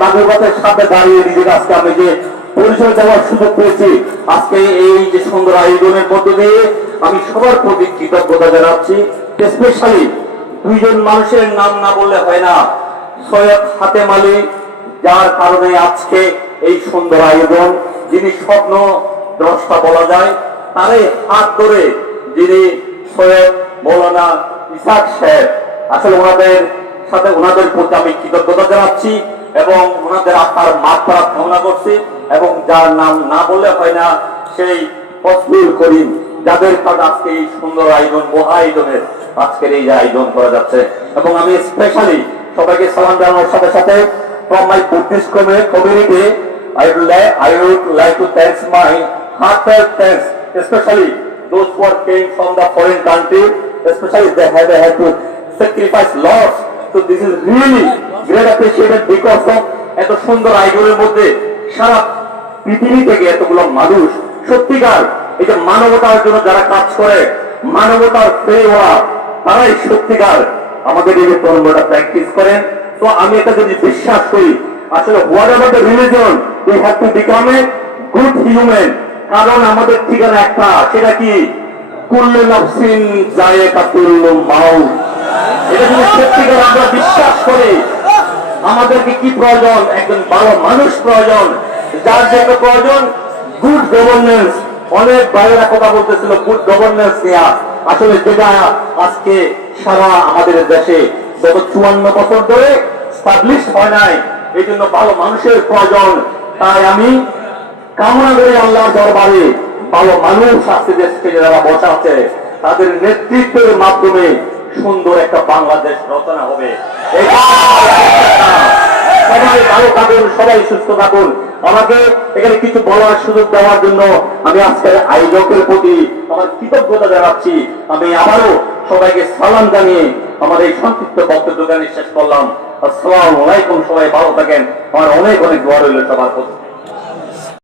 নাগরিকতার সাথে দাঁড়িয়ে নিজেকে আজকে আমি যে পরিচয় দেওয়ার সুযোগ পেয়েছি, আজকে এই যে সুন্দর আয়োজনের মধ্য দিয়ে আমি সবার প্রতি কৃতজ্ঞতা জানাচ্ছি। স্পেশালি দুইজন মানুষের নাম না বললে হয় না, সৈয়দ হাতেম আলী, যার কারণে আজকে এই সুন্দর আয়োজন, যিনি স্বপ্ন দ্রষ্টা বলা যায়, তারই হাত ধরে যিনি সৈয়দ মৌলানা ইসাক সাহেব, আসলে ওনাদের প্রতি আমি কৃতজ্ঞতা জানাচ্ছি এবং ওনাদের আত্মার মাগফিরাত কামনা করছি। এবং যার নাম না বললে হয় না, সেই ফজলুল করিম, যাদের কারণে আজকে এই সুন্দর আয়োজন, মহা আয়োজনের আজকের এই যে আয়োজন করা যাচ্ছে। এবং আমি স্পেশালি সবাইকে সালাম জানানোর সাথে সাথে from my Buddhist community, I would like to thank my heartfelt thanks, especially those who are came from the foreign country, especially they had to sacrifice lots. So this is really great appreciated because of এত সুন্দর আয়োজনের মধ্যে সারা পৃথিবী থেকে এতগুলো মানুষ সত্যিকার এই যে মানবতার জন্য যারা কাজ করে, মানবতার প্রেমী হওয়া, তারাই সত্যিকার আমাদের এই যে কর্মটা প্র্যাকটিস করেন। তো আমি এটা যদি বিশ্বাস করি, আসলে what ever the religion, we have to become a good human. কারণ আমাদের ঠিকানা একটা, সেটা কি? কুল্লু নাফসিন যায়েকাতুল মাউত। এটা যদি সত্যিকার আমরা বিশ্বাস করি, আমাদেরকে কি প্রয়োজন? একজন ভালো মানুষ প্রয়োজন, যার জন্য প্রয়োজন গুড গভর্নেন্স। অনেক বাইরেরা কথা বলতেছিল গুড গভর্নেন্স নিয়ে, আসলে যেটা আজকে সারা আমাদের দেশে গত 54 বছর ধরে স্টাবলিশ হয় নাই। এই জন্য ভালো মানুষের প্রয়োজন। তাই আমি কামনা করি আল্লাহর দরবারে ভালো মানুষ আজকে দেশকে যারা বসা আছে, তাদের নেতৃত্বের মাধ্যমে সুন্দর একটা বাংলাদেশ রচনা হবে। সবাই ভালো থাকুন, সবাই সুস্থ থাকুন। আমাকে এখানে কিছু বলার সুযোগ দেওয়ার জন্য আমি আজকের আয়োজকের প্রতি আমার কৃতজ্ঞতা জানাচ্ছি। আমি আবারও সবাইকে সালাম জানিয়ে আমার এই সংক্ষিপ্ত বক্তব্য শেষ করলাম। আসসালামু আলাইকুম, সবাই ভালো থাকেন। আমার অনেক অনেক দোয়া রইল সবার প্রতি।